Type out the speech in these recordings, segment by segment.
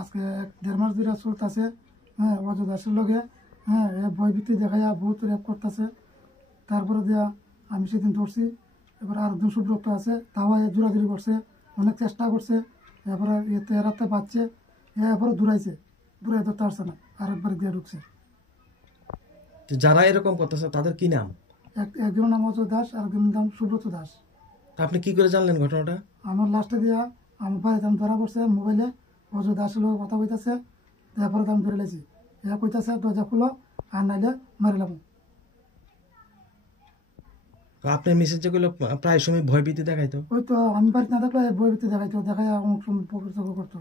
আজকে 1.5 মাস ধরে চলতেছে। হ্যাঁ, অজয় দাসের লগে হ্যাঁ ভয়ভীতি দেখাইয়া বহুত রেপ করতেছে। তারপরে দিয়া আমি সেদিন ধরছি। এবার আর একজন সুব্রত আছে, তাও জোরাজুরি করছে, অনেক চেষ্টা করছে। এরপরে এতে এরাতে বাচ্চে, এরপরে দূরাইছে, দূরাই ধরতে পারছে না, আরেকবার দিয়ে ঢুকছে। যারা এরকম করতেছে তাদের কি নাম? একজনের নাম অজয় দাস, আরেকজনের নাম সুব্রত দাস। আপনি কি করে জানলেন ঘটনাটা? আমার লাস্টে দিয়া আমার বাড়িতে আমি ধরা পড়ছে মোবাইলে, অজয় দাসের লোক কথা কইতেছে। তারপরে আমি ধরে লেছি, কইতেছে দরজা খুলো আর নাইলে মারিলাম। আপনার মেসেজ যেগুলো প্রায় সময় ভয়ভীতি দেখাইতো? ওই তো আমি বাড়িতে না থাকলে ভয়ভীতি দেখাইতো, দেখাই অনেক সময় করতো।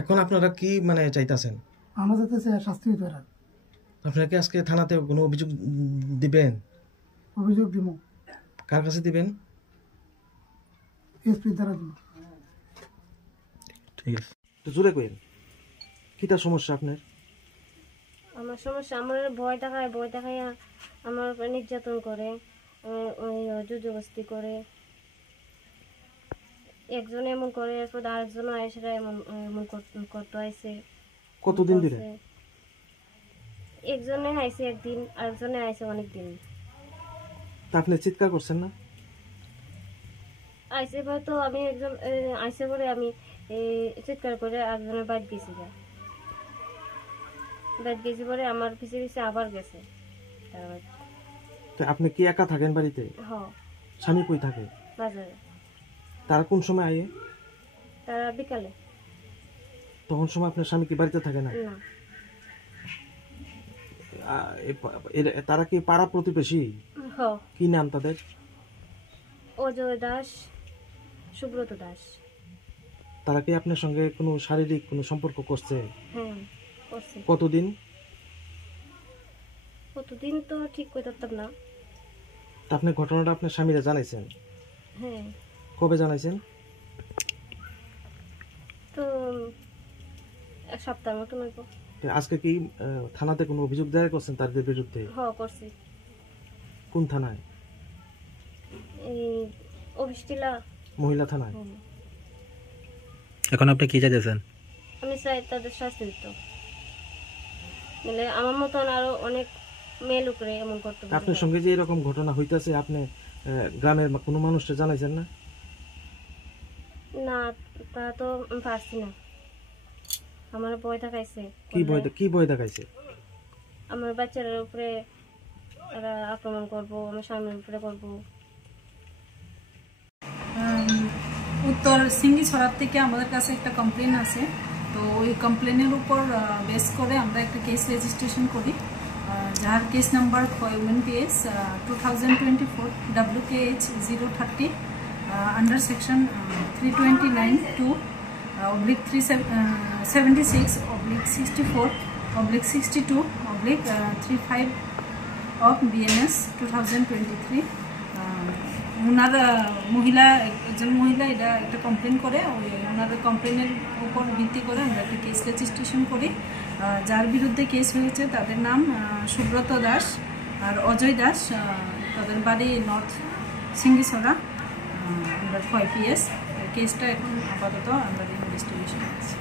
এখন আপনারা কি মানে চাইতেছেন? আমরা যাইতেছে শাস্তি হইতো। এরা আপনারা কি আজকে থানাতে কোনো অভিযোগ দিবেন? অভিযোগ দিব। কার কাছে দিবেন? এসপি দ্বারা দিব। ঠিক আছে, তো জোরে কইেন কিটা সমস্যা আপনার? আমার সমস্যা, আমার ভয় দেখাইয়া আমার উপর নির্যাতন করে, ওই জুজুবস্তি করে। একজন এমন করে, এরপর আরেকজন এসে এমন করতে আইছে। কতদিন ধরে? একজনে আইছে একদিন, আরেকজনে আইছে অনেকদিন। তা আপনি চিৎকার করছেন না? আইসে হয়তো আমি একজন আইসে পরে আমি চিৎকার করে একজনের বাইট গেছি, পরে আমার পিছিয়ে পিছিয়ে আবার গেছে। আপনি কি একা থাকেন বাড়িতে? হ্যাঁ। স্বামী কই থাকে? বাজারে। তারা কোন সময় আয়ে? তারা বিকালে। তখন সময় আপনার স্বামী কি বাড়িতে থাকে না? না। তারা কি পাড়া প্রতিবেশী? হ্যাঁ। কি নাম তাদের? অজয় দাস, সুব্রত দাস। তারা কি আপনার সঙ্গে কোনো শারীরিক কোনো সম্পর্ক করছে? হ্যাঁ, করছে। কতদিন তো ঠিক কই করতাম না। আপনি ঘটনাটা আপনার স্বামীরা জানাইছেন? হ্যাঁ। কবে জানাইছেন? তো এক সপ্তাহ মতো হইব। আজকে কি থানাতে কোনো অভিযোগ দায়ের করছেন তাদের বিরুদ্ধে? হ্যাঁ, করছি। কোন থানায়? এই অবিষ্টিলা মহিলা থানায়। এখন আপনি কি চাইতেছেন? আমি চাই তাদের শাস্তি দিতে। মানে আমার মতন আরো অনেক মেয়ে লোকরে এমন করতে পারে। আপনার সঙ্গে যে এরকম ঘটনা হইতাছে, আপনি গ্রামের কোনো মানুষকে জানাইছেন না? না, তা তো আমি পারছি না। আমার ভয় দেখাইছে। কি ভয় দেখাইছে? আমার বাচ্চাদের উপরে এরা আক্রমণ করবো, আমার স্বামীর উপরে করবো। উত্তর সিঙ্গিছড়ার থেকে আমাদের কাছে একটা কমপ্লেন আছে। তো ওই কমপ্লেনের উপর বেস করে আমরা একটা কেস রেজিস্ট্রেশন করি, যার case number WNPS 2024 WKH 030 under section 329/2/76/64/62/35 of BNS 2023। ওনার একজন মহিলা এটা একটা কমপ্লেন করে, ওনার কমপ্লেনের উপর ভিত্তি করে আমরা একটা কেস রেজিস্ট্রেশন করি। যার বিরুদ্ধে কেস হয়েছে তাদের নাম সুব্রত দাস আর অজয় দাস, তাদের বাড়ি নর্থ সিঙ্গিছড়া, আমরা 5 PS। কেসটা এখন আপাতত আমরা ইনভেস্টিগেশন আছে।